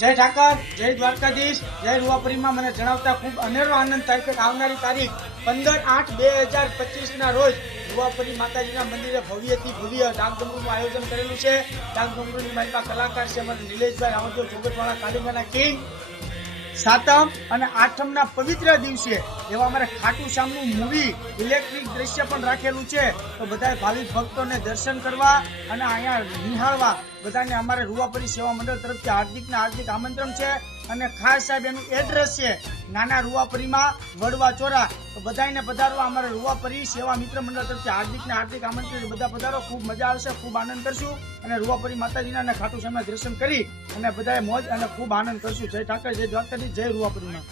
જય ઠાકર, જય દ્વારકાધીશ, જય રૂવાપરીમાં મને જણાવતા ખૂબ અનેરો આનંદ થાય છે કે આવનારી તારીખ 15/8/2025 ના રોજ રૂવાપરી માતાજીના મંદિરે ભવ્યથી ભવ્ય ડાકડમરૂનું આયોજન કરેલું છે. ડાકડમરૂની માલિકા કલાકાર છે અમારા નિલેશભાઈ રાવજો જોગતવાળા કાલિંગાના કિંગ. સાતમ અને આઠમના પવિત્ર દિવસે એવા અમારે ખાટુ શ્યામનું મૂવી ઇલેક્ટ્રિક દ્રશ્ય પણ રાખેલું છે. તો બધા ભાવિક ભક્તોને દર્શન કરવા અને અહીંયા નિહાળવા બધાને અમારે રૂવાપરી સેવા મંડળ તરફથી હાર્દિક આમંત્રણ છે. અને ખાસ સાહેબ એનું એડ્રેસ છે નાના રૂવાપરીમાં વડવા ચોરા. તો બધાને પધારવા અમારે રૂવાપરી સેવા મિત્ર મંડળ તરફથી હાર્દિક આમંત્રણ. બધા પધારો, ખૂબ મજા આવશે, ખૂબ આનંદ કરશું અને રૂવાપરી માતાજીના અને ખાટુ શ્યામના દર્શન કરી અને બધાએ મોજ અને ખૂબ આનંદ કરશું. જય ઠાકર, જય દ્વારકાધીશ, જય રૂવાપરીમાં.